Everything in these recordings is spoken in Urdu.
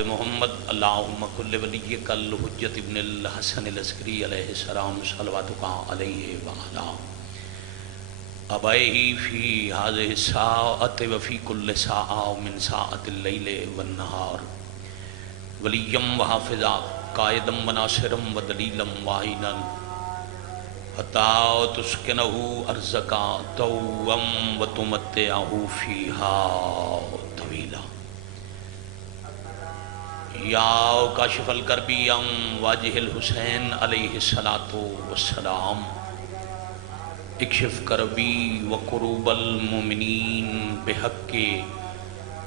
محمد اللہم کل ولیک الحجت ابن الحسن العسکری علیہ السلام صلواتک علیہ وعلا ابائہ فی هذه الساعۃ وفی کل ساعۃ من ساعۃ اللیل والنہار ولیا وحافظا قائدا وناصرا ودلیلا وعینا حتی تسکنہ ارضک طوعا وتمتعہ فیہا طویلا یا کاشف الکربی ام واجہ الحسین علیہ السلام اکشف کربی وکروب المومنین بحق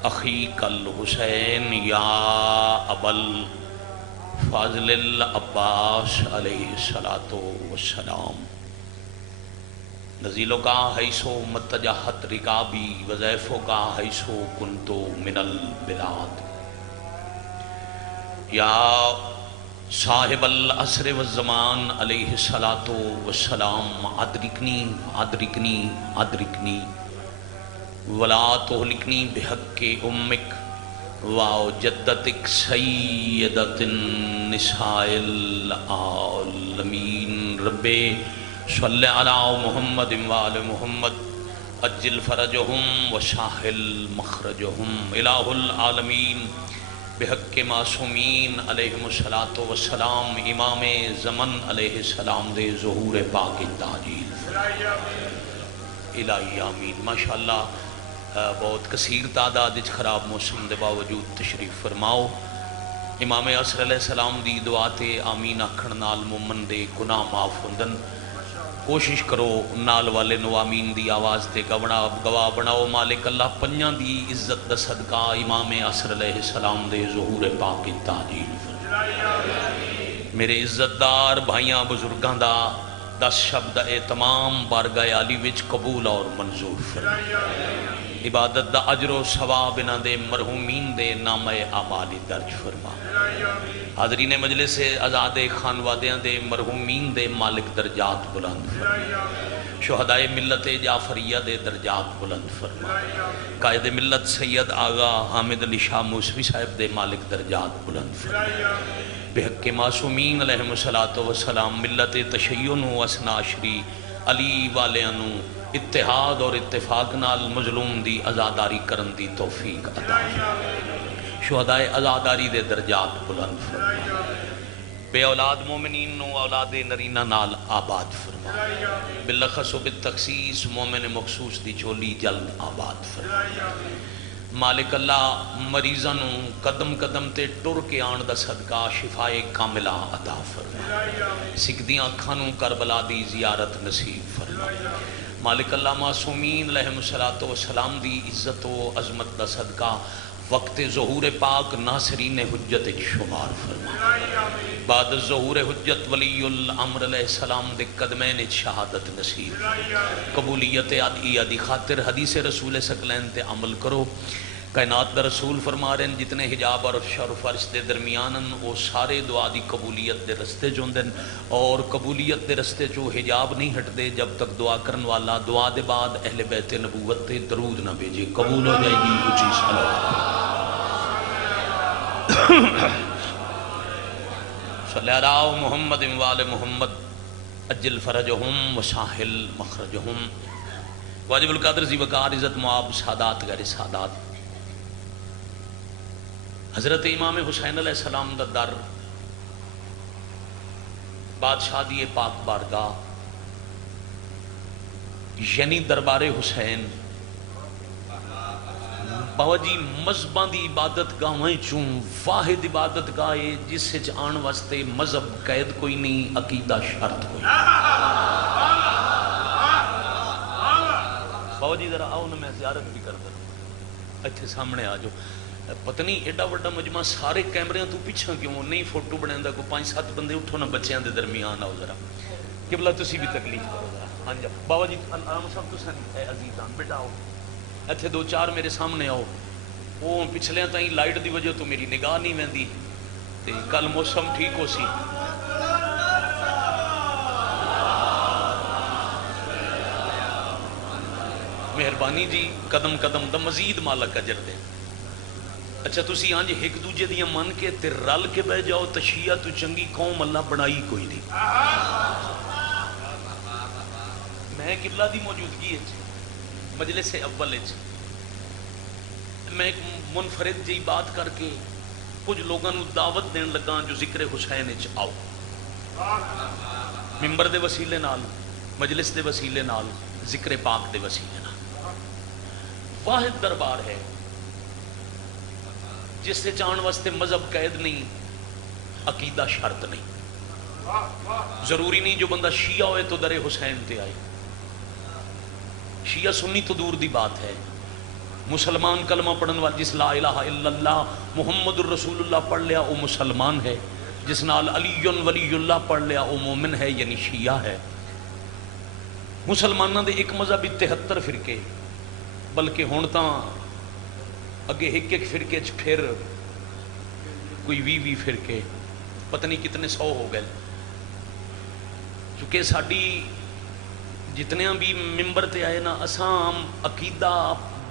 اخیک الحسین یا ابا الفاضل العباس علیہ السلام نزیلوں کا حیثو متجہت رکابی وظیفوں کا حیثو کنتو من البلاد یا صاحب العصر والزمان علیہ السلام ادرکنی ولا تہلکنی بحق امک و جدتک سیدت النساء العالمین رب صلی علی محمد وآل محمد اجل فرجہم وساہل مخرجہم الہ العالمین بحق معصومین علیہم السلام امام زمن علیہ السلام دے ظہور پاک تعجیل الہی آمین۔ ماشاءاللہ بہت کثیر تعداد خراب موسم دے باوجود تشریف فرماؤ۔ امام عصر علیہ السلام دی دعا تے آمین آکھن نال مومن دے گناہ معاف ہوندن۔ کوشش کرو نال والے نو آمین دی آواز تے گواہ بناؤ۔ مالک اللہ پنجاں دی عزت دا صدقہ امام عصر علیہ السلام دے ظہور پاک تعجیل میرے عزت دار بھائیاں بزرگاں دا 10 شب دا اہتمام بارگاہ عالی وچ قبول اور منظور فرما۔ عبادت دا اجر و ثواب انہاں دے مرحومین دے نامہ اعمال درج فرما۔ حاضرین مجلس آزاد خانوادیاں دے مرحومین دے مالک درجات بلند فرما۔ شہدائے ملت جعفریہ دے درجات بلند فرما۔ قائد ملت سید آغا حامد علی شاہ موسوی صاحب دے مالک درجات بلند فرما۔ بحق معصومین علیہم السلام ملت تشیعن و اسناشری علی والیانو اتحاد اور اتفاق نال مظلوم دی ازاداری کرن دی توفیق عطا فرما۔ شہدائے ازاداری دے درجات بلند فرما۔ بے اولاد مومنین نو اولاد نرینہ نال آباد فرما۔ باللخص و بالتخصیص مومن مخصوص دی چولی جلد آباد فرما۔ مالک اللہ مریضاں نو قدم قدم تے ٹر کے آن دا صدقہ شفائے کاملہ عطا فرما۔ سکدیاں اکھاں نو کربلا دی زیارت نصیب فرما۔ مالک اللہ معصومین علیہم السلام دی عزت و عظمت دا صدقہ وقت ظہور پاک ناصرین حجت شمار فرما۔ بعد ظہور حجت ولی الامر علیہ السلام دے قدمین شہادت نصیب۔ قبولیت عدیہ دی خاطر حدیث رسول ثقلین تے عمل کرو۔ کائنات دا رسول فرما رہے ہیں جتنے حجاب اور فرش دے درمیانن وہ سارے دعا دی قبولیت دے رستے چوندن، اور قبولیت دے رستے چو حجاب نہیں ہٹ دے جب تک دعا کرن والا دعا دے بعد اہل بیت نبوت تے درود نہ بھیجے۔ قبول ہو جائے گی اونچی صلوات صلی اللہ محمد وآل محمد اجل فرجہم وساہل مخرجہم۔ واجب القدر ذی وقار عزت معاب سادات غیر سادات حضرت امام حسین علیہ السلام دا در بادشاہ دی پاک بارگاہ یعنی دربار حسین باوجی مذہباں دی عبادت گاہیں چون واحد عبادت گاہے جس سے آن واسطے مذہب قید کوئی نہیں، عقیدہ شرط کوئی۔ باوجی ذرا آؤ نا میں زیارت بھی کر دوں، اتھے سامنے آ جو۔ پتہ نہیں ایڈا وڈا مجمع سارے کیمریاں تو پیچھا کیوں نہیں فوٹو بنائندا، کوئی 5-7 بندے اٹھو نا بچیاں دے درمیان آؤ ذرا، قبلہ تسی بھی تکلیف کرو ذرا۔ ہاں جی بابا جی آرام صاحب تساں اے عزیزان بیٹا آؤ ایتھے 2-4 میرے سامنے آؤ۔ وہ پچھلیاں تائیں لائٹ دی وجہ تو میری نگاہ نہیں ویندی تے کل موسم ٹھیک ہو سی۔ مہربانی جی قدم قدم دا مزید مالک اجر دے۔ اچھا تسی انج ایک دوجے دیاں من کے تے رل کے بہ جاؤ تو شیعہ تو چنگی قوم اللہ بنائی کوئی نہیں. میں قبلہ دی موجودگی مجلس اول میں ایک منفرد جی بات کر کے کچھ لوگوں دعوت دین لگا جو ذکر حسین آؤ ممبر دے وسیلے نال مجلس دے وسیلے نال ذکر پاک دے وسیلے نال. واحد دربار ہے جس سے چان واسطے مذہب قید نہیں عقیدہ شرط نہیں. ضروری نہیں جو بندہ شیعہ ہوئے تو در حسین تے آئے. شیعہ سنی تو دور دی بات ہے. مسلمان کلمہ پڑھن والا جس لا الہ الا اللہ محمد الرسول اللہ پڑھ لیا وہ مسلمان ہے. جس نال علی ولی اللہ پڑھ لیا وہ مومن ہے یعنی شیعہ ہے. مسلمانوں دے ایک مذہب 73 فرقے بلکہ ہون تاں اگے ایک ایک فرقے پھر کوئی 20 فرقے پتہ نہیں کتنے 100 ہو گئے. چونکہ ساڈی جتنے بھی ممبر تے آئے نا اساں عقیدہ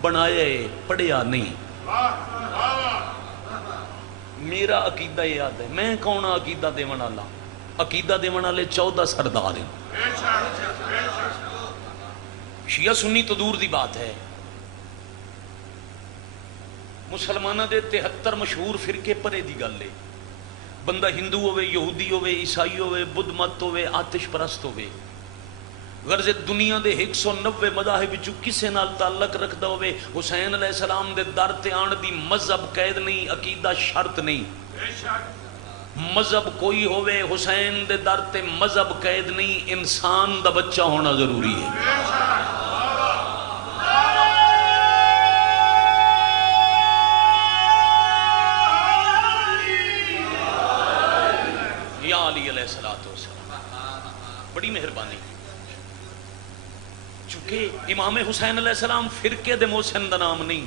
بنایا پڑھیا نہیں. میرا عقیدہ یاد ہے میں کون عقیدہ دیون والا. عقیدہ دیون والے 14 سردار ہیں. شیعہ سنی تو دور دی بات ہے. مسلمانہ دے 73 مشہور فرقے پرے دی گل ہے. بندہ ہندو ہوئے یہودی ہوئے عیسائی ہوئے بدھ مت ہوئے آتش پرست ہوئے غرض دنیا دے 190 مذاہب وچوں کسے نال تعلق رکھدا ہوئے حسین علیہ السلام دے در تے آن دی مذہب قید نہیں عقیدہ شرط نہیں. مذہب کوئی ہوئے حسین دے در تے مذہب قید نہیں انسان دا بچہ ہونا ضروری ہے. یا علی علیہ السلام بڑی مہربانی. چونکہ امام حسین علیہ السلام فرقے دے محسن دا نام نہیں.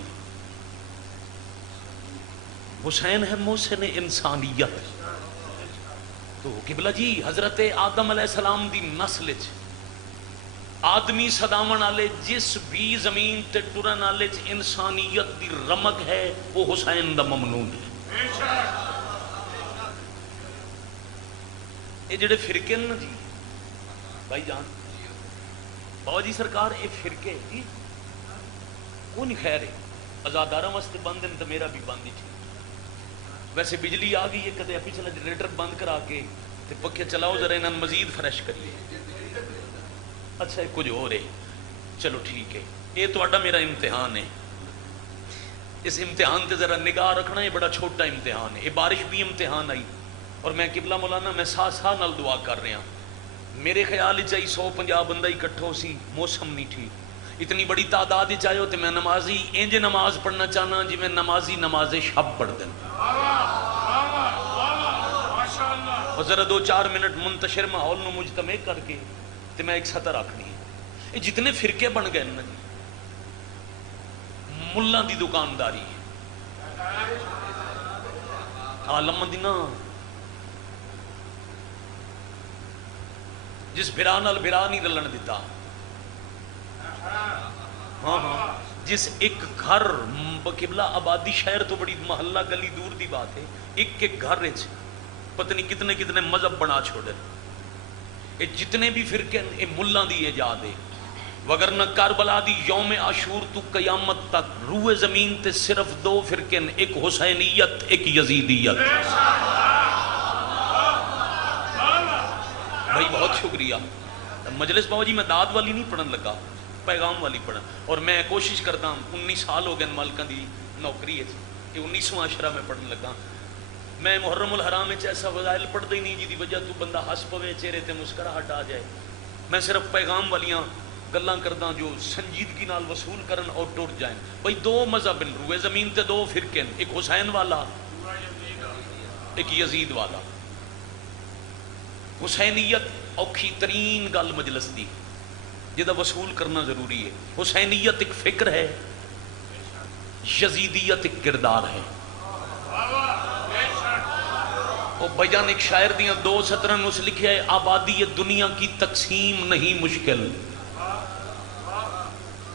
حسین ہے محسن انسانیت. تو قبلہ جی حضرت آدم علیہ السلام دی نسل آدمی صداون والے جس بھی زمین تے ٹرن والے انسانیت دی رمق ہے وہ حسین دا ممنون ہے. یہ جڑے فرقے نا جی بھائی جان بابا جی سرکار یہ فرقے جی وہ نہیں خیر ہے. ازاداراں واسطے بند ہیں تو میرا بھی بند ہی. ویسے بجلی آ گئی ہے کدے پچھلا جنریٹر بند کرا کے تے پکے چلاؤ ذرا انہاں مزید فریش کریے. اچھا کچھ ہو رہے چلو ٹھیک ہے. یہ تہاڈا میرا امتحان ہے. اس امتحان تے ذرا نگاہ رکھنا. یہ بڑا چھوٹا امتحان ہے. یہ بارش بھی امتحان آئی اور میں قبلہ مولانا میں سا نال دعا کر رہا. میرے خیال چاہیے 150 بندہ اکٹھو سی موسم نہیں ٹھیک اتنی بڑی تعداد چاہے ہو تو میں نمازی انج نماز پڑھنا چاہنا جی میں نمازی نماز شب پڑھ دیں. اور ذرا 2-4 منٹ منتشر ماحول میں مجتمع کر کے تو میں ایک سطح رکھنی ہے. یہ جتنے فرقے بن گئے نا ملہ دی دکانداری عالم مدینہ جس بھرا نال بھرا نہیں رلن دیتا. ہاں جس ایک گھر قبلہ آبادی شہر تو بڑی محلہ گلی دور دی بات ہے ایک ایک گھر پتہ نہیں کتنے کتنے مذہب بنا چھوڑے. یہ جتنے بھی فرقے یہ ملہ دی ایجاد ہے. وگرنہ کربلا دی یوم عاشور تو قیامت تک روئے زمین تے صرف 2 فرقے ایک حسینیت ایک یزیدیت. بھائی بہت شکریہ. مجلس بابا جی میں داد والی نہیں پڑھن لگا پیغام والی پڑھن. اور میں کوشش کرتا ہوں 19 سال ہو گئے مالکاں دی نوکری ہے کہ 19واں عشرہ میں پڑھن لگا. میں محرم الحرام ایسا فضائل پڑھتا ہی نہیں جی دی وجہ تو بندہ ہس پوے چہرے تے مسکراہٹ آ جائے. میں صرف پیغام والیاں گلاں کردا جو سنجیدگی نال وصول کرن اور ٹر جائیں. بھائی 2 مذہب روئے زمین تے 2 فرقے ایک حسین والا ایک یزید والا. حسینیت اوکھی ترین گل مجلس دی جدا وصول کرنا ضروری ہے. حسینیت ایک فکر ہے یزیدیت ایک کردار ہے. اور بیان ایک شاعر دیاں 2 سطراں اس لکھیا ہے آبادی دنیا کی تقسیم نہیں مشکل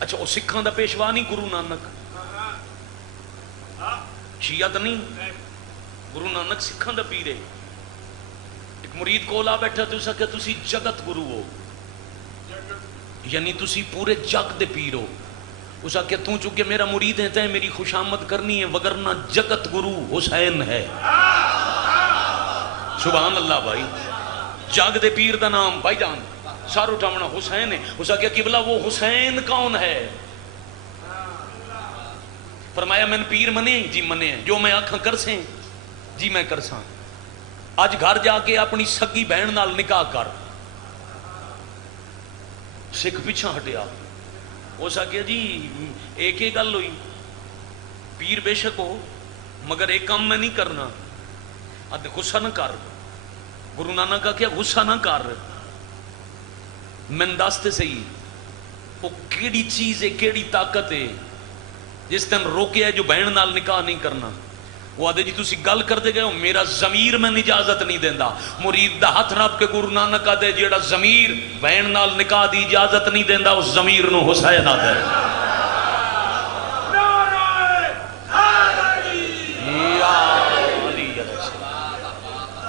اچھا وہ سکھاں دا پیشوا نہیں گرو نانک، شیعہ تو نہیں، گرو نانک سکھاں دا پیر ہے۔ ایک مرید کول آ بیٹھا تو اسا کہ تسی جگت گرو ہو، یعنی تسی پورے جگ دے پیر ہو۔ اسا کہ تو چونکہ میرا مرید ہے تے میری خوش آمد کرنی ہے، وگرنہ جگت گرو حسین ہے۔ سبحان اللہ بھائی، جگ دے پیر دا نام بھائی جان سار اٹھاونا حسین ہے۔ اسا کہ قبلہ وہ حسین کون ہے؟ فرمایا میں نے پیر منے، جی منے ہیں، جو میں آنکھاں کر سیں جی میں کر ساں۔ آج گھر جا کے اپنی سگی بہن نال نکاح کر۔ سکھ پیچھا ہٹیا، اس آگیا جی ایک ہی گل ہوئی، پیر بے شک ہو مگر ایک کام میں نہیں کرنا۔ اد غصہ نہ کر، گرو نانک کا کیا غصہ نہ کر، میں دستے صحیح وہ کیڑی چیز ہے، کیڑی طاقت ہے جس تین روکیا ہے جو بہن نال نکاح نہیں کرنا۔ وہ آدھے جی تسی گل کرتے گئے ہو، میرا ضمیر میں اجازت نہیں دیندا۔ مرید دا ہاتھ ناپ کے گرو نانک آدھے جیڑا ضمیر بہن نال نکاح دی اجازت نہیں دیندا اس ضمیر نو حسین آدھے۔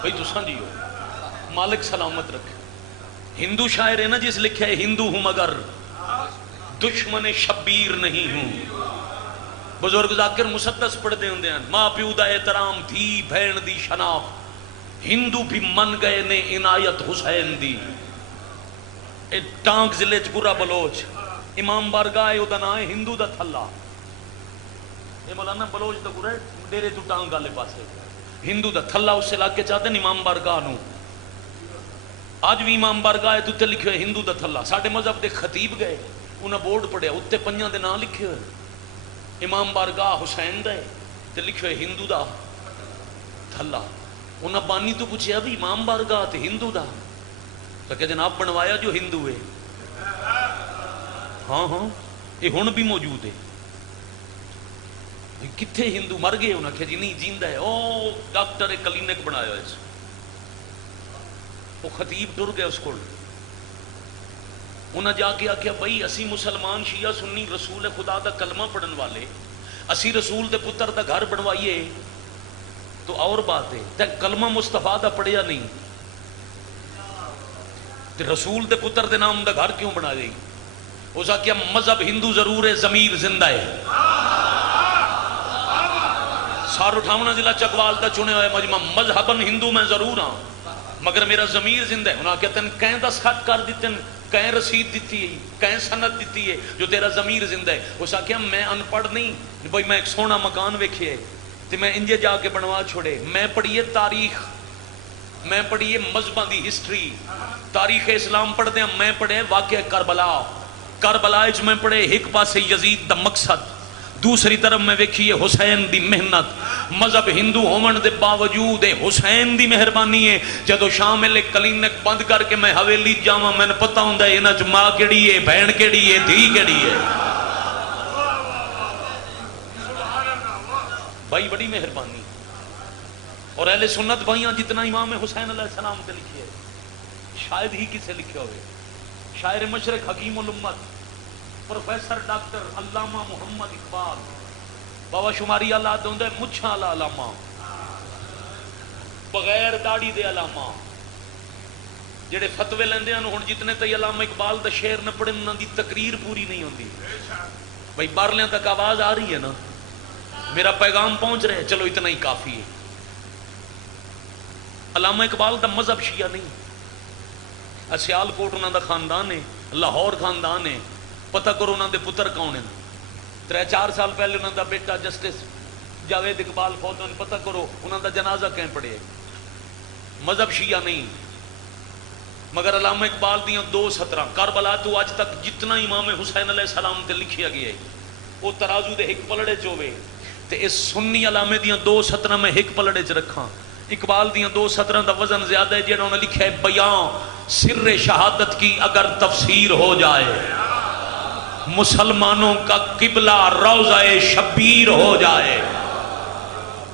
بھئی تو سمجھیو، مالک سلامت رکھے۔ ہندو شاعر ہے نا جس لکھا ہے ہندو ہوں مگر دشمن شبیر نہیں ہوں۔ بزرگ ذاکر مسدس پڑھ دے ہوں دے ہیں، ماں پیو دا احترام تھی بہن دی شناخت، ہندو بھی من گئے نے عنایت حسین دی۔ ٹانک ضلع گرا بلوچ امام بارگاہ او دا نام ہے ہندو دا تھلا۔ یہ مولانا بلوچ دا گرا ڈیرے تو ٹانک والے پاسے ہندو دا تھلا، اس سے علاقے چاہتے ہیں امام بارگاہ نو۔ آج بھی امام بارگاہ ہے تو لکھے ہوئے ہندو دا تھلا۔ ساڑھے مذہب دے خطیب گئے انہاں بورڈ پڑھیا اتنے پنجاں دے نام لکھے ہوئے، امام بارگاہ حسین دے تے لکھے ہوئے ہندو دا تھلا۔ انہاں بانی تو پوچھے ابھی امام بارگاہ تے ہندو دا، تو کہ جناب بنوایا جو ہندو ہے۔ ہاں ہاں یہ ہن بھی موجود ہے۔ کتھے ہندو مر گئے؟ انہاں کہ جی نہیں جیندہ ہے، او ڈاکٹر کلینک بنایا ہے۔ وہ خطیب ٹر گئے اس کو، انہاں جا کے آکھیا بھائی اسی مسلمان شیعہ سنی رسول خدا دا کلمہ پڑھن والے، اسی رسول دے پتر دا گھر بنوائیے تو اور بات ہے، تے کلمہ مصطفیٰ دا پڑھیا نہیں تے رسول دے پتر دے نام دا گھر کیوں بنا گئی؟ اس آکھیا مذہب ہندو ضرور ہے، ضمیر زندہ ہے۔ سار اٹھاونا ضلع چکوال دا چنے ہوئے مجمع، مذہباً ہندو میں ضرور ہاں مگر میرا ضمیر زندہ ہے۔ انہاں کہتے ہیں کہیں دستخط کر دیتے ہیں، کہیں رسید دیتی ہے، کہیں سند دیتی ہے جو تیرا ضمیر زندہ ہے۔ اس آکھیا میں ان پڑھ نہیں بھائی، میں ایک سونا مکان ویکھے تے میں انجے جا کے بنوا چھوڑے، میں پڑھیے تاریخ، میں پڑھیے مذہباں دی ہسٹری، تاریخ اسلام پڑھ دیں، میں پڑھے واقعہ کربلا، کربلا وچ میں پڑھے ایک پاسے یزید دا مقصد، دوسری طرف میں ویکھیے حسین دی محنت۔ مذہب ہندو ہون دے باوجود حسین دی مہربانی ہے۔ جدو شامل کلینک بند کر کے میں حویلی جاواں میں نے پتہ ہوندا ہے انہاں چ ماں کیڑی ہے، بہن کیڑی ہے، دھی کیڑی ہے۔ بھائی بڑی مہربانی۔ اور اہل سنت بھائیاں جتنا امام حسین علیہ السلام تے لکھے ہے شاید ہی کسے لکھے ہوئے، شاعر مشرق حکیم الامت پروفیسر ڈاکٹر علامہ محمد اقبال، بابا شماری اللہ دے مچھاں والا علامہ، بغیر داڑھی دے علامہ، جڑے فتوے لیندے ہیں ہن جتنے تے علامہ اقبال دا شعر نہ پڑھن انہاں دی تقریر پوری نہیں ہوندی۔ بھائی بارلیاں تک آواز آ رہی ہے نا، میرا پیغام پہنچ رہا ہے، چلو اتنا ہی کافی ہے۔ علامہ اقبال دا مذہب شیعہ نہیں، سیال کوٹ انہاں دا خاندان ہے، لاہور خاندان ہے، پتہ کرو انہاں دے پتر کون ہیں۔ 3-4 سال پہلے انہاں دا بیٹا جسٹس جاوید اقبال فوت ہوئے، پتہ کرو انہاں دا جنازہ کہیں پڑے۔ مذہب شیعہ نہیں مگر علامہ اقبال دیاں 2 سطراں کربلا تو آج تک جتنا امام حسین علیہ السلام تے لکھیا گیا ہے وہ ترازو دے ایک پلڑے چوے تے اس سنی علامے دیاں 2 سطراں میں ایک پلڑے چ رکھاں۔ اقبال دیاں 2 سطراں دا وزن زیادہ ہے، جنہوں نے لکھا ہے بیان سر شہادت کی اگر تفسیر ہو جائے، مسلمانوں کا قبلہ روضہ شبیر ہو جائے۔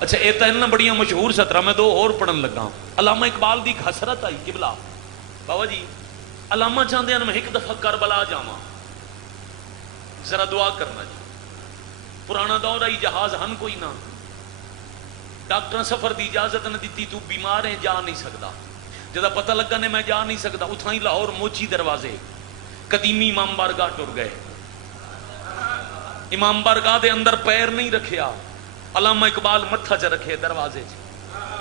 اچھا یہ تو بڑیاں مشہور سطرہ، میں 2 اور پڑھن لگا۔ علامہ اقبال دی حسرت آئی قبلہ بابا جی، علامہ چاہتے ہیں میں ایک دفعہ کربلا جاواں، ذرا دعا کرنا جی. پرانا دور آئی جہاز ہن کوئی نہ, ڈاکٹر سفر دی اجازت نہ دیتی, تو بیمار ہے جا نہیں سکتا. جدا پتہ لگا نے میں جا نہیں سکتا, اتھاں ہی لاہور موچی دروازے قدیمی امام بارگاہ ٹر گئے. امام بارگاہ دے اندر پیر نہیں رکھیا, علامہ اقبال متھا چ رکھے دروازے چ.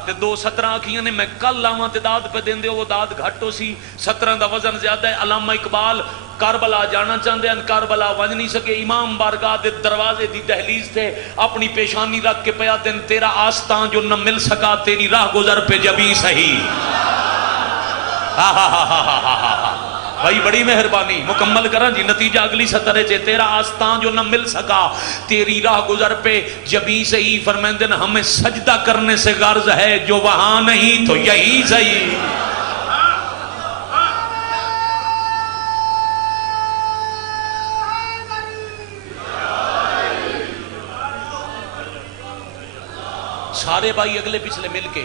تے 217 آکھیاں نے میں کل لاواں تے داد پہ دیندے, وہ داد گھٹ ہو سی, 17 دا وزن زیادہ ہے. علامہ اقبال کربلا جانا چاہتے ہیں, کربلا ونج نہیں سکے. امام بارگاہ دے دروازے دی دہلیز تے اپنی پیشانی رکھ کے پیا دن, تیرا آستان جو نہ مل سکا تیری راہ گزر پہ جبھی صحیح. بھائی بڑی مہربانی, مکمل کریں جی, نتیجہ اگلی سطر ہے. تیرا آستان جو نہ مل سکا تیری راہ گزر پہ جبھی صحیح. فرمائندے ہمیں سجدہ کرنے سے غرض ہے, جو وہاں نہیں تو یہی صحیح. سارے بھائی اگلے پچھلے مل کے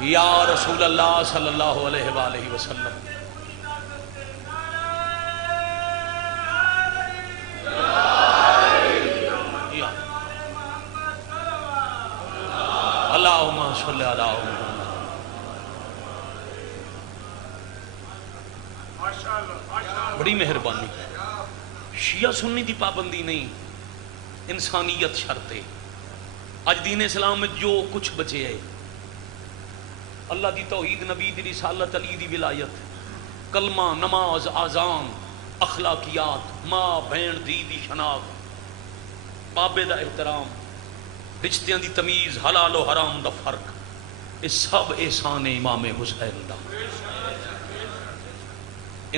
یا رسول اللہ صلی اللہ علیہ وآلہ وسلم. اللہم صلی علی محمد. بڑی مہربانی. شیعہ سنی دی پابندی نہیں, انسانیت شرط ہے. اج دین اسلام میں جو کچھ بچے ہے, اللہ دی توحید, نبی دی رسالت, علی دی ولایت, کلمہ, نماز, آذان, اخلاقیات, ماں بہن دی دی شناخت, بابے دا احترام, رشتیاں دی تمیز, حلال و حرام دا فرق, یہ سب احسان امام حسین دا.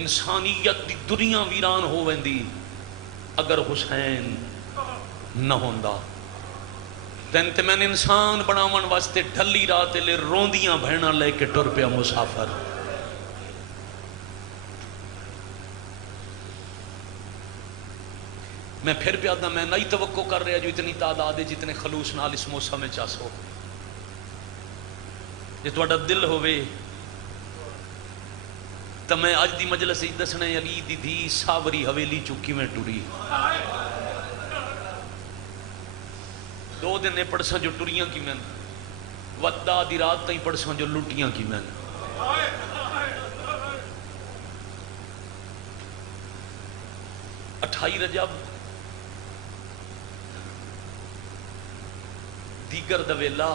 انسانیت دی دنیا ویران ہو ویندی اگر حسین نہ ہوندا. تین تے میں نے انسان بناون واسطے ڈھلی رات لے روندیاں بہنا لے کے ٹر پیا مسافر. میں پھر پیادا, میں نئی توقع کر رہا جو اتنی تعداد ہے جتنے خلوص نال اس موسم میں چاسو. جے تہاڈا دل ہوئے تو میں اج دی مجلس ہی دسنے علی دی دھی ساوری حویلی چکی میں ٹری. 2 دن پڑساں جو ٹریاں کی میں, ودا دی رات تائیں پڑساں جو لٹیاں کی میں. 28 رجب دیگر دویلا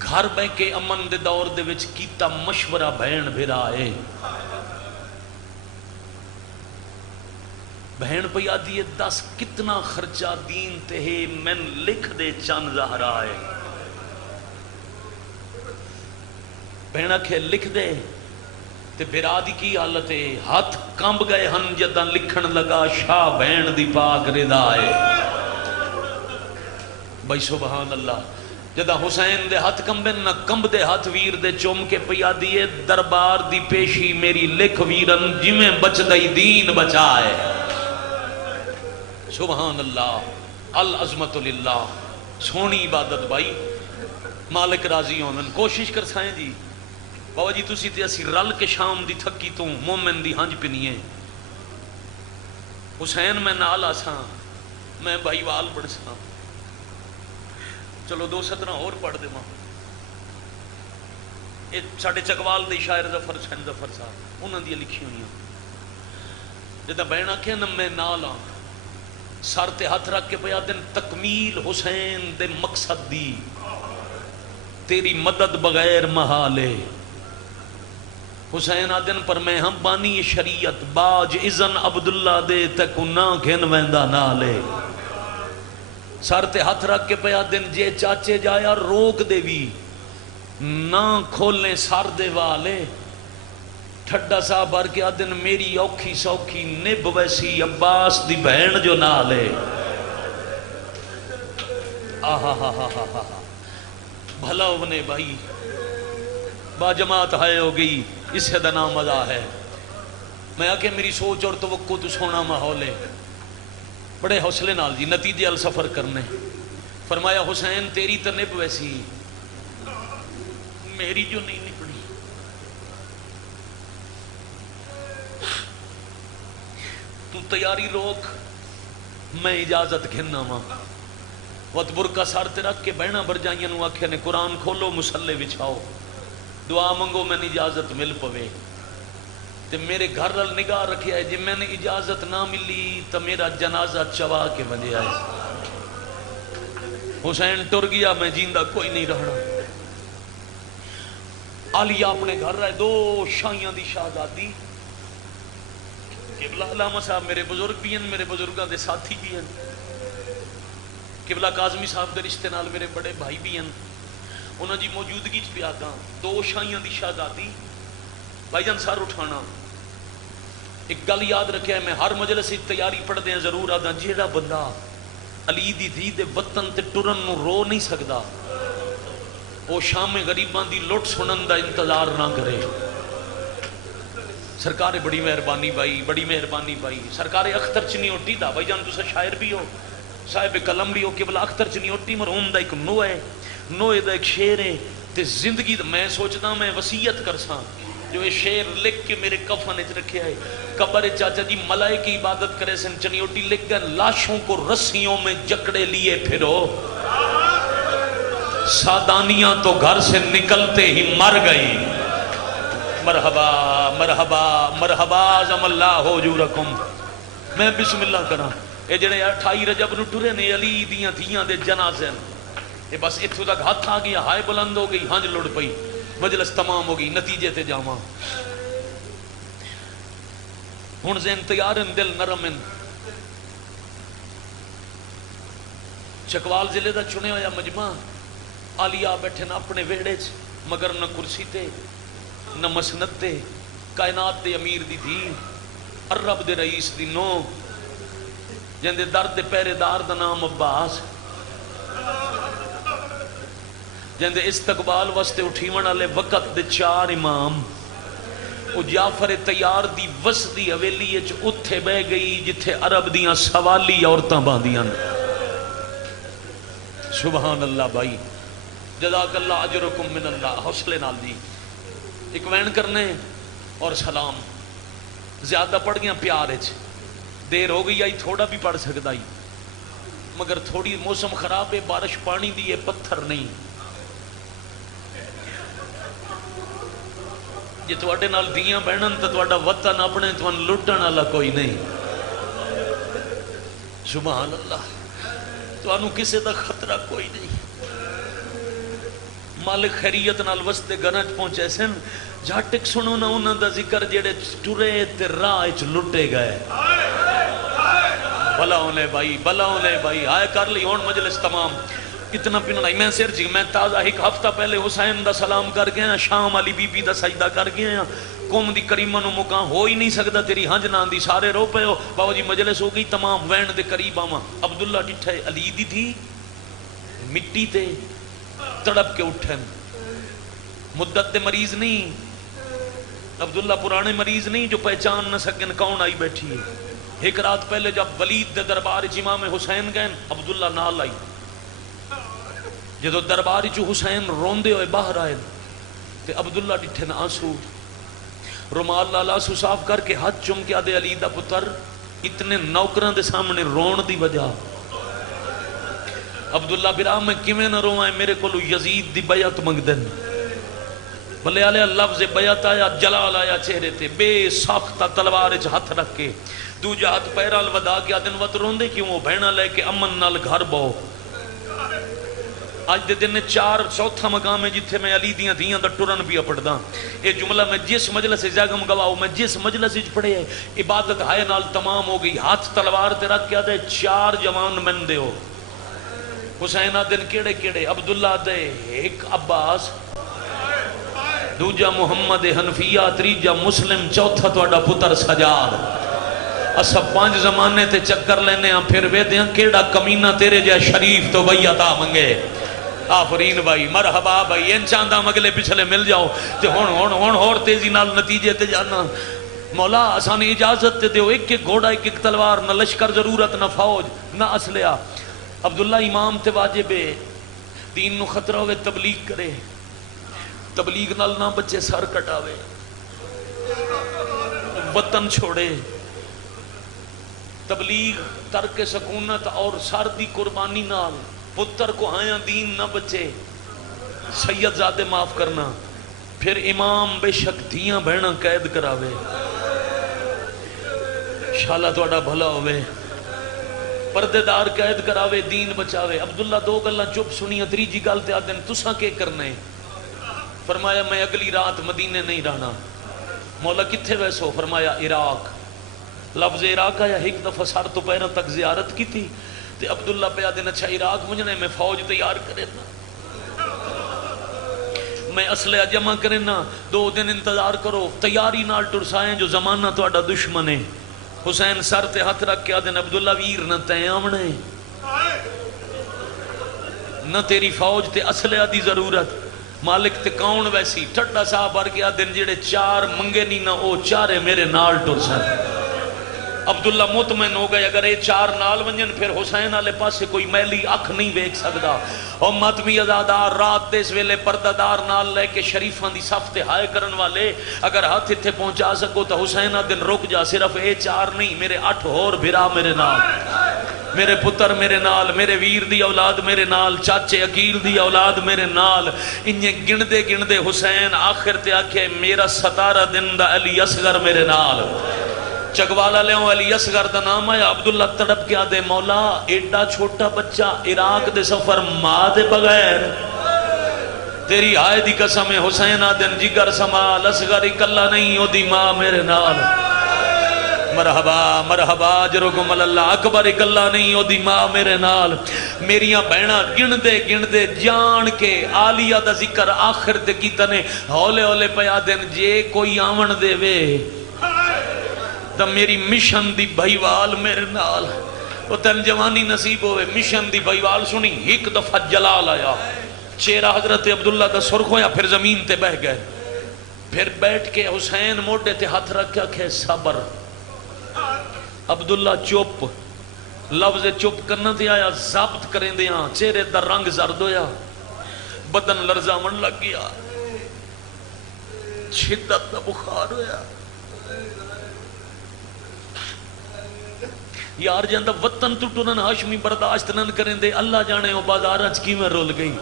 گھر بہ کے امن دے دور دے وچ کیتا مشورہ بہن بھرا ہے. بہن پہ آدھی ہے 10 کتنا خرچہ دین تے ہے, میں لکھ دے چند زہرا ہے. بہن آکھے لکھ دے تے بھرا دی کی حالت ہے, ہاتھ کمب گئے ہن جداں لکھن لگا شاہ بہن دی پاک رضا ہے. بھائی سبحان اللہ. جدہ حسین دے ہاتھ کمبن نہ کمب دے ہاتھ ویر دے چوم کے پیا دیئے, دربار دی پیشی میری لکھ ویرن جمیں بچ دئی دین بچائے. سبحان اللہ. العظمت للہ. سونی عبادت بھائی, مالک راضی ہونن. کوشش کر سائیں جی بابا جی تسی تے اسی رل کے شام دی تھکی تو مومن دی ہنج پنیے. حسین میں نال آساں, میں بھائی وال پڑھ ساں. چلو 2 سطرہ اور پڑھ دے ماں. یہ ساڑھے چکوال دے شاعر ظفر حسین ظفر صاحب انہاں دی لکھی ہوئی ہیں. جدہ بہن آکھے نا میں نال آں, سر تے ہاتھ رکھ کے پیا دن تکمیل حسین دے مقصد دی, تیری مدد بغیر محالے. حسین آدن پر میں ہم بانی شریعت, باج اذن عبداللہ دے تکو نہ گھن ویندہ نالے. سر تے ہاتھ رکھ کے پیا دن جے چاچے جایا روک دے بھی نہ کھولنے سر دے والے. ٹھڈا سا بھر کے آدن میری اوکھی سوکھی نب ویسی عباس دی بہن جو نالے. آہا ہا ہا ہا ہا. بھلا ہونے بھائی با جماعت ہائے ہو گئی, اس دا نام مزہ ہے. میں آکے میری سوچ اور توقع تو سونا ماحول ہے. بڑے حوصلے نال جی نتیجے السفر کرنے. فرمایا حسین تیری تو نب ویسی, میری جو نہیں نبڑی. تیاری روک، میں اجازت گھننا وا وت برکا سر تے رکھ کے بہنا برجائیاں نو آکھے نے قرآن کھولو مصلے وچھاؤ دعا منگو میں نے اجازت مل پوے تے میرے گھر ال نگاہ رکھیا ہے جی میں نے اجازت نہ ملی تو میرا جنازہ چوا کے بجیا ہے حسین ٹر گیا میں جیندہ کوئی نہیں رہنا عالیہ اپنے گھر رہے دو شاہیاں دی شہزادی قبلہ علامہ صاحب میرے بزرگ بھی ہیں میرے بزرگاں دے ساتھی بھی ہیں قبلہ کاظمی صاحب دے رشتے نال میرے بڑے بھائی بھی ہیں انہاں جی موجودگی چ پیا گا دو شاہیاں دی شہزادی بھائی جان سر اٹھانا ایک گل یاد رکھے میں ہر مجلس کی تیاری پڑھدے ہیں ضرور آدھا جیڑا بندہ علی دی دھی دے وطن تے ٹرن نو رو نہیں سکدا وہ شام غریباں دی لٹ سنن دا انتظار نہ کرے سرکار بڑی مہربانی بھائی بڑی مہربانی بھائی سرکار اختر چنیوٹی دا بھائی جان تسا شاعر بھی ہو صاحب قلم بھی ہو قبلہ اختر چنیوٹی مرحوم دا ایک نوئے دا ایک شعر ہے تے زندگی دا میں سوچدا میں وصیت کرساں جو یہ شعر لکھ کے میرے کفن وچ رکھے ہے قبر چاچا جی ملائکہ کی عبادت کرے سن چنیوٹی لکھ گئے لاشوں کو رسیوں میں جکڑے لیے پھرو سادانیاں تو گھر سے نکلتے ہی مر گئی مرحبا مرحبا مرحبا عظم اللہ حجورکم میں بسم اللہ کرا اے جڑے 28 رجب نو ٹرے نے علی دیاں دھیاں دے جنازے اے بس اتھوں تک ہاتھ آ گیا ہائے بلند ہو گئی ہنج لڑ پئی مجلس تمام ہو گئی نتیجے تے جاواں ہن ذہن تیار ہیں دل نرم ہیں چکوال ضلع دا چنے ہویا مجمع عالیہ بیٹھے نہ اپنے ویڑے چ مگر نہ کرسی تے نہ مسند تے کائنات دے امیر دی تھی عرب دے رئیس دی نو جندے درد دے پہرے دار دا نام عباس جندے استقبال واسطے اٹھیون والے وقت دے 4 امام او جعفر تیار دی وسدی حویلی وچ اوتھے بہ گئی جتھے عرب دیاں سوالی عورتاں باندیاں سبحان اللہ بھائی جزاک اللہ اجرکم من اللہ حوصلے نال دی ایک وین کرنے اور سلام زیادہ پڑھ گیا پیار وچ دیر ہو گئی آئی تھوڑا بھی پڑھ سکدا ہی مگر تھوڑی موسم خراب ہے بارش پانی دی ہے پتھر نہیں جی تواڈے نال دیاں بہنن تے تواڈا وطن اپنے تون لٹن والا کوئی نہیں سبحان اللہ تانوں کسے دا خطرہ کوئی نہیں مالک خیریت نال وستے گھراں پہنچے سن جھٹک سنو نا انہاں دا ذکر جڑے ٹرے تے راہ وچ لٹے گئے بھلا ہونے بھائی آئے کر لی ہون مجلس تمام کتنا پینا نہیں میں سر جی میں تازہ ایک ہفتہ پہلے حسین دا سلام کر گیا شام علی بی بی دا سجدہ کر گیا قوم دی کریمہ نو مکان ہو ہی نہیں سکتا تیری ہنج نان دی سارے رو پے ہو بابا جی مجلس ہو گئی تمام وین دے قریب آواں عبداللہ ڈٹھے علی دی تھی مٹی تے تڑپ کے اٹھن مدت دے مریض نہیں عبداللہ پرانے مریض نہیں جو پہچان نہ سکن کون آئی بیٹھی ہے ایک رات پہلے جب ولید دے دربار امام حسین گئے عبداللہ نال آئی جدو دربار چو حسین روندے ہوئے باہر آئے تے عبداللہ ڈٹھے نا آنسو رومال لال آنسو صاف کر کے ہاتھ چم کے آدھے علی دا پتر اتنے نوکران دے سامنے رون دی وجہ عبداللہ برام میں کیویں نہ روائیں میرے کو یزید دی بیعت منگ دن بلے آلے لفظ بیعت آیا جلال آیا چہرے تے بے ساختہ تلوار اچ ہاتھ رکھ کے دو جہات پیرال ودا کے آدن وط روندے کیوں وہ بہنہ لے کے امن نال گھر بہو آج دے دن نے 4 چوتھا مقام ہے جتھے میں علی دیاں دیاں دا ٹرن بھی اپڑ دا یہ جملہ میں جس مجلس جاگم گواہوں میں جس مجلس پڑھے عبادت ہائے نال تمام ہو گئی ہاتھ تلوار تے رکھ کے آدھے 4 جوان من دے ہو حسین دن کیڑے کیڑے عبداللہ دے ایک عباس دوجا محمد حنفیہ تریجا مسلم چوتھا توڑا پتر سجاد اسا 5 زمانے تے چکر لینے ہاں پھر وے دیاں کیڑا کمینہ تیرے جا شریف تو بیعتا منگے آفرین بھائی مرحبا بھائی ان چاندہ مگلے پچھلے مل جاؤ تے ہون اور تیزی نال نتیجے تے جانا مولا آسانی اجازت تے دیو ایک گھوڑا ایک تلوار نہ لشکر ضرورت نہ فوج نہ اسلحہ عبداللہ امام تے واجب دین نو خطرہ ہوئے تبلیغ کرے تبلیغ نال نہ بچے سر کٹاوے وطن چھوڑے تبلیغ ترک سکونت اور سر دی قربانی نال پتر کو ہایا دین نہ بچے، سید زادے معاف کرنا، پھر امام بے شک دھیاں بہنا قید کراوے، شالا توڑا بھلا ہوئے، پردے دار قید کراوے، دین بچاوے۔ عبداللہ دو گلہ چپ سنی، تریجی گل تے آدھن تساں کے کرنے؟ فرمایا میں اگلی رات مدینے نہیں رہنا۔ مولا کتھے ویسو؟ فرمایا عراق۔ لفظ عراق آیا، ایک دفعہ سر تو پیروں تک زیارت کی تھی، تے عبداللہ پہ آدھن اچھا عراق مجھنے میں فوج تیار کرنا، میں اسلحہ جمع کرنا، 2 دن انتظار کرو، تیاری نال ٹرسائیں جو زمانہ توڑا دشمن ہے۔ حسین سر تے ہاتھ رکھ کے آدھن عبداللہ ویر نہ تے آمنے، نہ تیری فوج تے اسلحہ دی ضرورت، مالک تے کون ویسی؟ ٹھڈا صاحب بھر کے آدھن جڑے 4 منگے نہیں نہ او 4 میرے نال ٹرسائیں۔ عبداللہ مطمئن ہو گئے اگر یہ 4 نال ونجن پھر حسین والے پاسے کوئی میلی اکھ نہیں ویکھ سکدا۔ اور ماتمی ازادار رات دے اس ویلے پردہ دار نال لے کے شریفاں دی صف تے ہائے کرن والے اگر ہاتھ اتھے پہنچا سکو تو حسین دن رک جا، صرف اے 4 نہیں میرے 8 اور بھرا میرے نال، میرے پتر میرے نال، میرے ویر دی اولاد میرے نال، چاچے عقیل دی اولاد میرے نال۔ انہیں گندے گندے حسین آخر تے آکھے میرا 17 دن دا علی اصغر میرے نال۔ چگوالا لے علی اصغر دا نام آیا۔ عبداللہ تڑپ کے آدھے مولا ایڈا چھوٹا بچہ عراق دے سفر ماں دے بغیر، تیری آئے دی قسم حسین آدھن جگر سمال، اصغر اکلا نہیں ہو دی ماں میرے نال۔ مرحبا مرحبا جرکم اللہ، اکبر اکلا نہیں ہو دی ماں میرے نال۔ میریاں بہناں گندے گندے جان کے آلیہ دا ذکر آخر تے کیتا نے، ہولے ہولے پیا دن جے کوئی آون دے وے تو میری مشن دی بھائیوال میرے نال، وہ تن جوانی نصیب ہوئے۔ مشن دی بھائیوال سنی، ایک دفعہ جلال آیا، چہرہ حضرت عبداللہ دا سرخ ہویا، پھر زمین تے بہ گئے، پھر بیٹھ کے حسین موڈے تے ہاتھ رکھا کہ صبر۔ عبداللہ چپ، لفظ چپ کرنا تے آیا، ضابط کریں دیاں، چہرے دا رنگ زرد ہویا، بدن لرزہ من لگ گیا، شدت دا بخار ہویا۔ یار جاندہ وطن تو ٹونن ہاشمی برداشت نہ کریں دے، اللہ جانے وہ بازار اچ کی میں رول گئی۔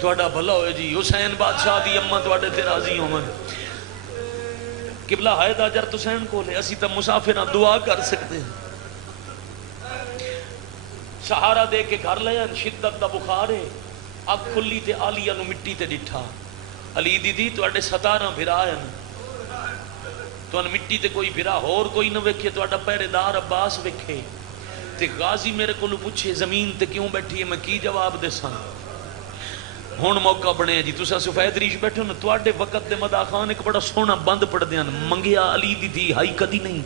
توڑا بھلا ہوئے جی، حسین بادشاہ دی اممہ توڑے تے راضی ہوں من قبلہ حید آجر حسین کو لے، اسی تا مسافرہ دعا کر سکتے ہیں۔ سہارا دے کے گھر لیا، شدت دا بخار ہے، اگ کھلی تے آلیہ نو مٹی تے ڈٹھا، علی دی توڑے 17 بھرائیں تو ان مٹی تے کوئی بھرا اور کوئی نہ ویکھے، تو اڈا پہرے دار عباس ویکھے تے غازی میرے کو پوچھے زمین تے کیوں بیٹھی ہے، میں کی جواب دے ساں؟ ہون موقع بنے جی تسا سفید ریش بیٹھو نا، تو اڈے وقت دے مدا خان ایک بڑا سونا بند پڑھ دیاں، منگیا علی دی تھی ہائی کدی نہیں،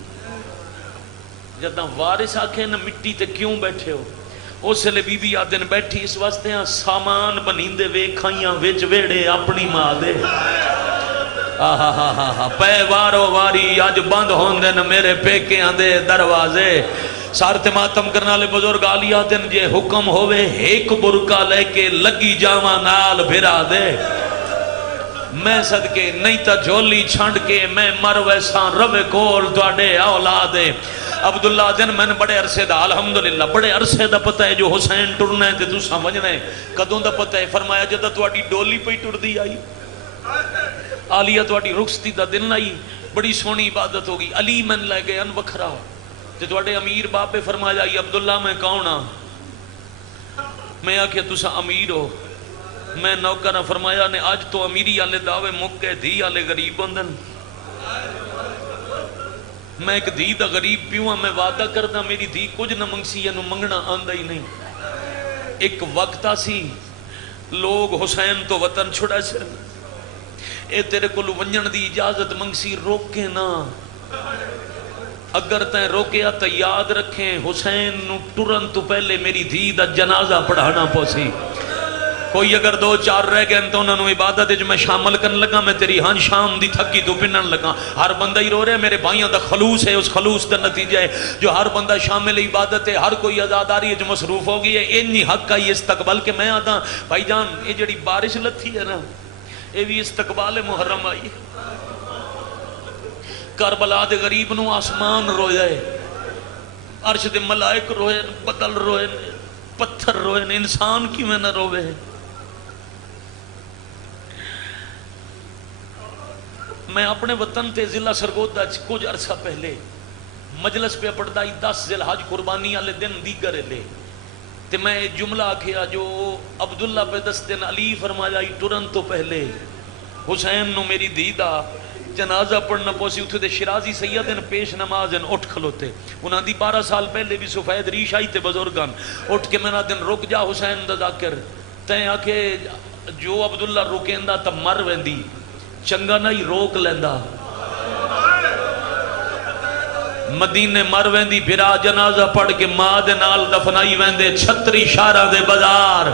جدہ وارث آکھے نا مٹی تے کیوں بیٹھے ہو، اس لئے بی بی آدن بیٹھی اس واسطے ہاں سامان بنیندے ویکھائیاں ویچ ویڑے اپنی ماں دے۔ پے وارو واری آج بند ہوندے نا میرے پیکے آندے دروازے، سارت ماتم کرنا لے بزرگ آلیا دن جے حکم ہوئے ایک برکا لے کے لگی جاواں نال بھرا دے، میں صدقے نہیں تا جھولی چھنڈ کے میں مر ویساں روے کول توڑے اولادے۔ عبداللہ دن میں نے بڑے عرصے دا الحمدللہ بڑے عرصے دا پتہ ہے جو حسین ٹرنے تے تو سمجھنے کدوں دا پتہ ہے، فرمایا جدہ توڑی ڈولی پہ ٹر دی آئی، آلیہ توڑی رخصتی دا دن آئی، بڑی سونی عبادت ہوگی، علی من لے گئے ان وکھرا تے توڑے امیر باپ پہ فرمایا ای عبداللہ میں کونہ، میں آکھے تسا امیر ہو، میں نوکرہ، فرمایا نے آج تو امیری آلے دعوے مکے دھی آلے غریب ہوندن، میں ایک دھی دا غریب پیوں میں وعدہ کردہ میری دھی کچھ نہ منگسی یا نو منگنا آندہ ہی نہیں۔ ایک وقت آسی لوگ حسین تو وطن چھڑا سے اے تیرے کو ونجن دی اجازت منگسی روکے نا، اگر تین روکیا تو یاد رکھیں حسین نو ٹرن تو پہلے میری دھی دا جنازہ پڑھانا پوسی، کوئی اگر 2-4 رہ گئے تو انہوں نے عبادت جو میں شامل کرنے لگا، میں تیری ہاں شام دی تھکی تو پنن لگا، ہر بندہ ہی رو رہے میرے بھائیوں دا خلوص ہے، اس خلوص دا نتیجہ ہے جو ہر بندہ شامل عبادت ہے، ہر کوئی ازاداری ہے جو مصروف ہو گئی ہے، انہی حق کا یہ استقبال کہ میں آتا بھائی جان یہ جڑی بارش لتھی ہے نا یہ بھی استقبال محرم آئی، کربلا دے غریب نو آسمان رویا ہے، عرش دے ملائک روئے، بدل روئے، پتھر روئے، انسان کیوں نہ روے؟ میں اپنے وطن تے ضلع سرگودا کچھ عرصہ پہلے مجلس پہ پڑھتا 10 ذی الحج قربانی والے دن دیگر لے تے میں جملہ آکھیا جو عبداللہ پہ 10 دن علی فرمایا ٹرن تو پہلے حسین نو میری دھی دا جنازہ پڑھنا پوسی اتھے دے شرازی سیدن پیش نمازن اٹھ کھلوتے انہاں دی 12 سال پہلے بھی سفید ریش آئی تے بزرگان اٹھ کے میرا دن رک جا حسین دا ذاکر تیں آکے جو عبداللہ رکیندہ تا مر ویندی چنگا نہیں روک لیندہ مدینے مر ویندی پھرا جنازہ پڑھ کے ماں دے نال دفنائی ویندے 36 شارہ دے بازار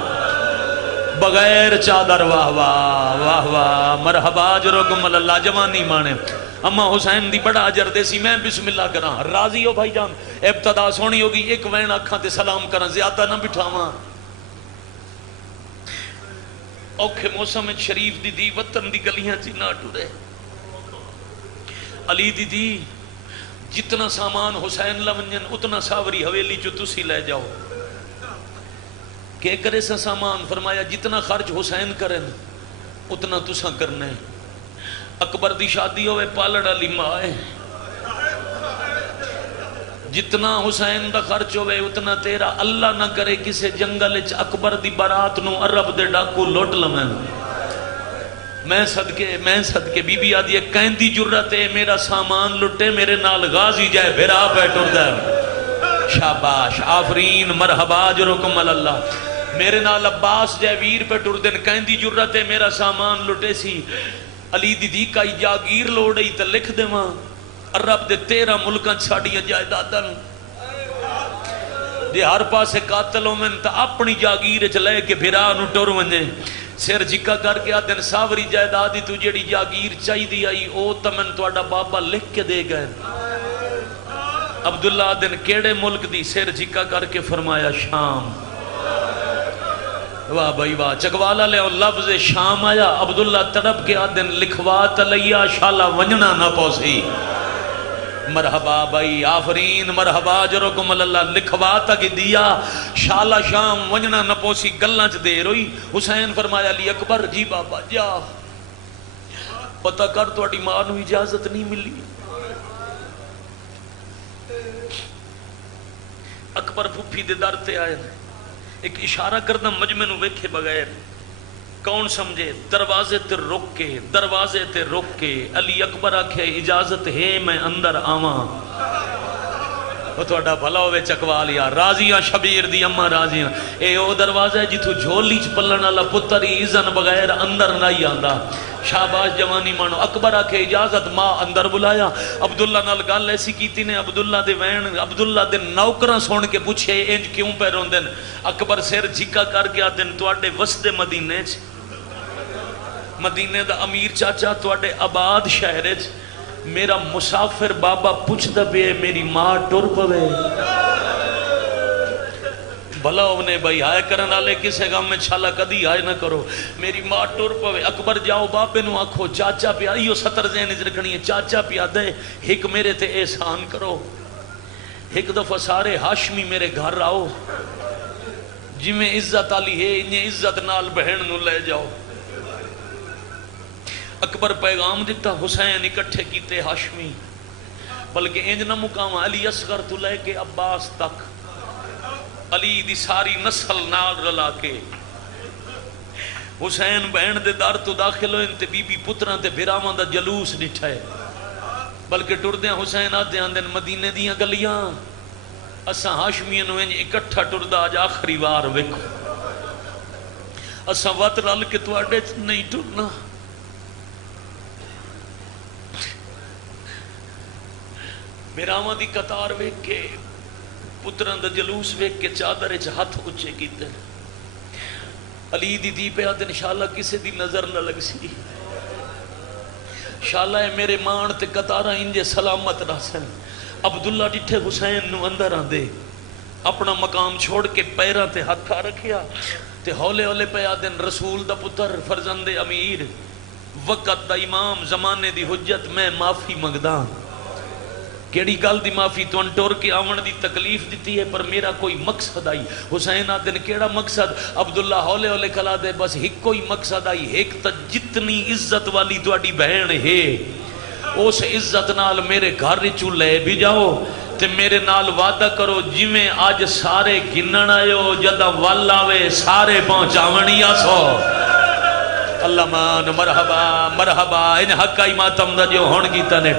بغیر چادر واہ واہ واہ واہ مرحبا جرکم اللہ جوانی مانے اما حسین دی بڑا اجر دے سی میں بسم اللہ کراں راضی ہو بھائی جان ابتدا سونی ہوگی ایک وین اکھاں تے سلام کراں زیادہ نہ بٹھاواں اوکھے موسم شریف دی دی وطن دی گلیاں چی نہ ٹورے علی دی دی جتنا سامان حسین لونجن اتنا ساوری حویلی جو تسی لے جاؤ کہ کرے سا سامان فرمایا جتنا خرچ حسین کریں اتنا تسا کرنے اکبر دی شادی ہوئے پالڑ علی مائے جتنا حسین دا خرچ ہوئے اتنا تیرا اللہ نہ کرے کسے جنگل اچ اکبر دی بارات نو عرب دے ڈاکو لوٹ لمیں میں صدقے بی بی آدھی کہیں دی جرت ہے میرا سامان لٹے میرے نال غازی جائے بھرا بیٹھر دے شاباش آفرین مرحبا جرکم اللہ میرے نال عباس جائے ویر پہ ٹر دن کہیں دی جرت ہے میرا سامان لٹے سی علی دی دی کا جاگیر لوڑی تا لکھ دے ماں عرب دے 13 ملکاں چھاڑیاں جائیدادن دے ہر پاسے قاتلوں میں تا اپنی جاگیر چلے کے بھرا نو ٹر ونجے سیر جکا کر کے آدھن ساوری جائیدادی تو جیڑی جاگیر چاہی دی آئی او تمن تو اڈا بابا لکھ کے دے گئے عبداللہ آدھن کیڑے ملک دی سیر جکا کر کے فرمایا شام واہ بھائی واہ چکوالا لے اور لفظ شام آیا عبداللہ تڑپ کے آدھن لکھوات لیا شالا ونجنا نہ پوسی مرحبا بھائی آفرین مرحبا جرکم اللہ لکھواتا کی دیا شالا شام ونجنا نہ پوسی گلنچ دے روئی حسین فرمایا علی اکبر جی بابا جا پتہ کر تو اڈی ماں نو اجازت نہیں ملی اکبر پھوپھی دے در تے آئے ایک اشارہ کردہ مجمع نو ویکھے بغیر کون سمجھے دروازے تے رک کے علی اکبر آکھے اجازت ہے میں اندر آواں وہ تو اڈا بھلا ہوئے چکوال یا راضیاں شبیر دی اممہ راضیاں اے او دروازہ ہے جتو جھولی چپلن اللہ پتر ایزن بغیر اندر نہیں آندہ شاباش جوانی مانو اکبر آکھے اجازت ماں اندر بلایا عبداللہ نال گال ایسی کیتی نے عبداللہ دے وین عبداللہ دے نوکران سون کے پوچھے انج کیوں پہ روندن اکبر سیر جھکا کر کے آدن تو اڈے وسط مدینے مدینے دا امیر چاچا تو اڈے آباد شہر میرا مسافر بابا پوچھ دبے میری ماں ٹر پوے بھلا ہونے بھائی آئے کرن آلے کسے گام میں چھالا کدی آئے نہ کرو میری ماں ٹر پوے اکبر جاؤ باپے نو آکھو چاچا پیا ایو 70 ذہن رکھنی ہے چاچا پیا دے ایک میرے تے احسان کرو ایک دفعہ سارے ہاشمی میرے گھر آؤ جی میں عزت آلی ہے انہیں عزت نال بہن نو لے جاؤ اکبر پیغام دیتا حسین اکٹھے کیتے ہاشمی بلکہ انج نہ مقام علی اصغر تو لے کے عباس تک علی دی ساری نسل نال رلا کے حسین بہن دے دار تو داخل ہوئے تے بی بی پتران تے بھراواں دا جلوس نٹھائے بلکہ ٹردیاں حسین آدھے آندن مدینے دیاں گلیاں اساں ہاشمیاں نو انج اکٹھا ٹردا آج آخری وار ویکھو اساں وط رل کے تو اڈے نہیں ٹرنا میراواں دی قطار ویکھ کے پتران دا جلوس ویکھ کے چادر اچ ہاتھ اچھے کیتے علی دی دی پہ آدھن انشاءاللہ کسے دی نظر نہ لگ سی انشاءاللہ میرے مان تے قطارہ انجے سلامت راسن عبداللہ ڈٹھے حسین نو اندر آن دے اپنا مقام چھوڑ کے پیرہ تے ہتھا رکھیا تے ہولے ہولے پہ آدھن رسول دا پتر فرزند امیر وقت دا امام زمانے دی حجت میں معافی مگداں کیڑی گل دی معافی تون ٹر کے آون دی تکلیف دیتی ہے پر میرا کوئی مقصد آئی حسین آدن کیڑا مقصد عبداللہ ہولے ہولے کھلا دے بس ایک کوئی مقصد آئی ایک تا جتنی عزت والی تواڈی بہن ہے اس عزت نال میرے گھر چوں لے بھی جاؤ تے میرے نال وعدہ کرو جویں آج سارے گنن آئے جدا ول آوے سارے پہنچاونی آسو اللہ مان مرحبا مرحبا ان حقائی ماتم دا جو ہون کیتا نے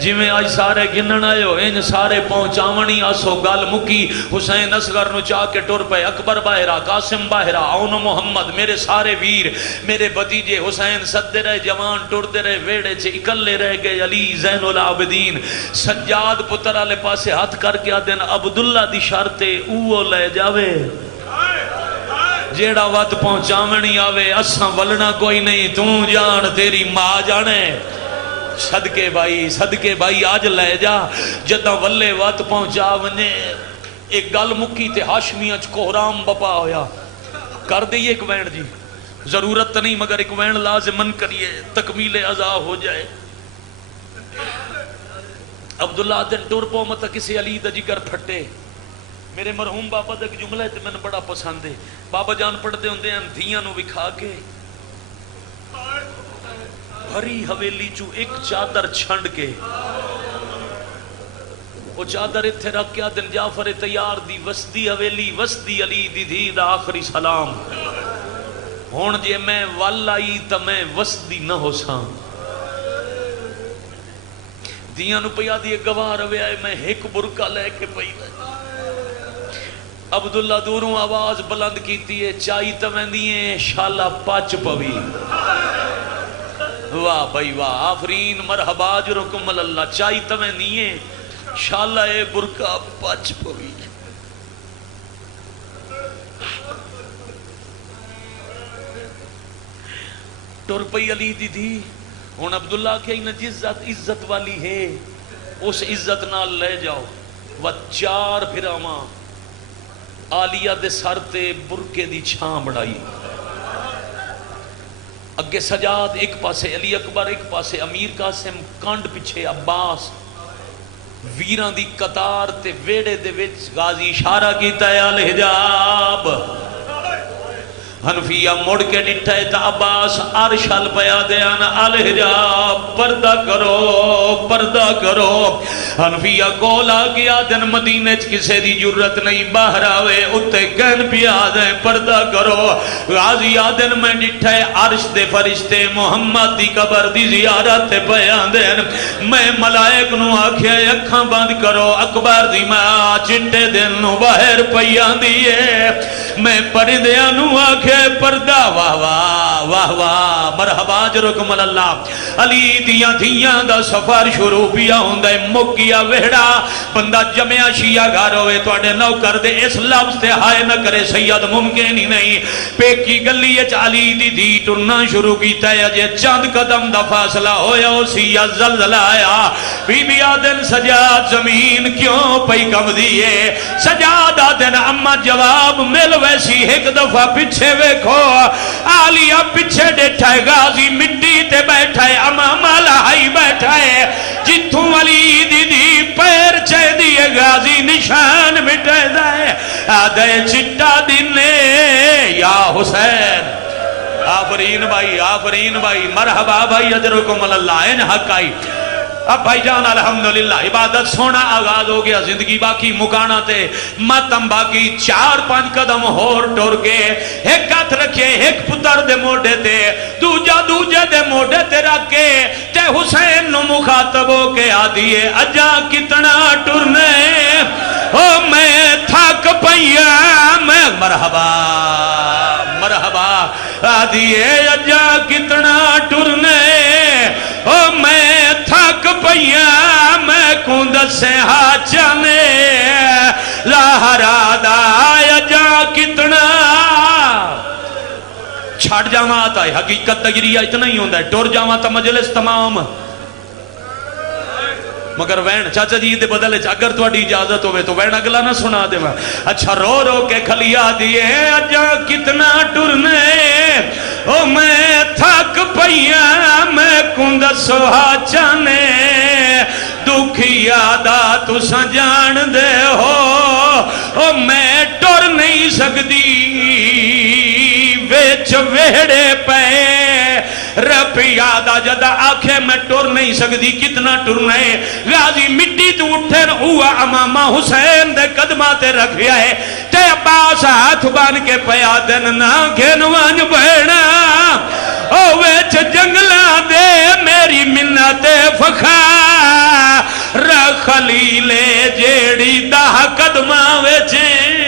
جویں آج سارے گنن آئے ان سارے پہنچاونی آسو گل مکی حسین اصغر نو چاہ کے ٹر پے اکبر باہرہ قاسم باہرہ اون محمد میرے سارے ویر میرے بھتیجے حسین سدے رہے جوان ٹردے رہے ویڑے چے اکلے رہ گئے علی زین العابدین سجاد پتر والے پاسے ہاتھ کر کے آدن عبداللہ دی شرطے اوہ لے جاوے جیڑا وقت پہنچاونی آوے اساں ولنا کوئی نہیں تو جان تیری ماں جانے صدقے بھائی آج لے جا جدہ ولے وقت پہنچا ونے ایک گل مکی تے ہاشمیاں کوہرام بپا ہویا کر دئیے ایک وین جی ضرورت نہیں مگر ایک وین لازمن کریے تکمیل عزا ہو جائے عبداللہ دن ٹور پو مت کسی علی دا جگر پھٹے میرے مرحوم بابا دا ایک جملہ ہے تے میں نے بڑا پسند ہے بابا جان پڑھتے ہوندے ہیں دھیاں نو بکھا کے بھری حویلی چو ایک چادر چھنڈ کے وہ چادر اتھے رکھ کے دن جعفر تیار دی وسدی حویلی وسدی علی دی دھی دا آخری سلام ہون جے میں والائی تا میں وسدی نہ ہو ساں دیاں نو پیا دیئے گواہ روے آئے میں ایک برکہ لے کے پئی عبداللہ دوروں آواز بلند کیتی ہے چاہی تمہیں دیئے شالہ پاچ پوی واہ بھائی واہ آفرین مرحبا جرکم اللہ چاہی تمہیں دیئے شالہ اے برکہ پاچ پوی ٹور پئی علی دی دی ہون عبداللہ کہ انہیں جس عزت والی ہے اس عزت نال لے جاؤ و چار پھراما آلیہ دے سر تے برکے دی چھاں بڑھائی اگے سجاد ایک پاسے علی اکبر ایک پاسے امیر قاسم کانڈ پچھے عباس ویران دی قطار تے ویڑے دے وچ غازی اشارہ کیتا ہے الحجاب حنفیہ مڑ کے ڈٹھائے تا عباس عرشال پیا دیانا الحجاب پردہ کرو حنفیہ کولا کیا دن مدینہ کسے دی جرت نہیں باہر آوے اتے کہن پیا دیں پردہ کرو غازی آدن میں ڈٹھائے عرش دے فرشتے محمد دی قبر دی زیارت پیا دیں میں ملائک نو آکھے اکھاں بند کرو اکبر دی ماں چٹے دن نو باہر پیا دیئے میں پردیاں نو آکھے پردہ واہ واہ واہ واہ مرحبا جرکم اللہ علی دیاں دھیاں دا سفر شروع پیا ہوندہ مکیا ویڑا بندہ جمعہ شیعہ گھر ہوئے تو اڑے نو کر دے اس لفظ تے ہائے نہ کرے سید ممکن ہی نہیں پیکی گلی اچ علی دی دی ٹرنا شروع کیتا ہے جے چاند قدم دا فاصلہ ہویا اسی زلزلہ آیا بی بی آدن سجاد زمین کیوں پئی کم دیئے سجاد آدن اما جواب مل ویسی ایک دفعہ پچھے ویکھو آلیہ پچھے ڈیٹھائے غازی مٹی تے بیٹھائے امام الہائی بیٹھائے جتوں علی دی دی پیر چے دیئے غازی نشان مٹے دائے آدھے چٹا دینے یا حسین آفرین بھائی مرحبا بھائی اجرکم اللہ ان حق آئی اب بھائی جان الحمدللہ عبادت سونا آغاز ہو گیا زندگی باقی مکانا تے ماتم باقی 4-5 قدم ہور ٹور کے ایک ہاتھ رکھے ایک پتر دے موڑے تے دوجہ دے موڑے تے رکھے تے حسین نو مخاطب ہو کے آدھیے اجا کتنا ٹرنے او میں تھک پیا میں مرحبا آدھیے اجا کتنا ٹرنے او میں تھک پیا میں کند سے ہاچانے لاہرا دایا جا کتنا چھاڑ جاما آتا ہے حقیقت تجریہ اتنا ہی ہوندہ ہے ٹور جاما تا مجلس تمام مگر وین چاچا جی دے بدلے اگر تو اڈی اجازت ہوئے تو وین اگلا نہ سنا دے میں اچھا رو کے کھلیا دیئے اجا کتنا ٹرنے او میں تھک پیا میں کند سوہا چانے دکھ یادا تساں جان دے ہو میں ٹر نہیں سکتی ویچ ویڑے پے رب یادا جدا آنکھیں میں ٹر نہیں سکتی کتنا ٹرنا ہے غازی مٹی تو اٹھن ہوا امامہ حسین دے قدماتے رکھیا ہے تے عباس ہاتھ بان کے پیا دن نا گھنوان بہنا او ویچ جنگلہ دے میری منت فخار خلیلے جیڑی دا قدمہ ویچیں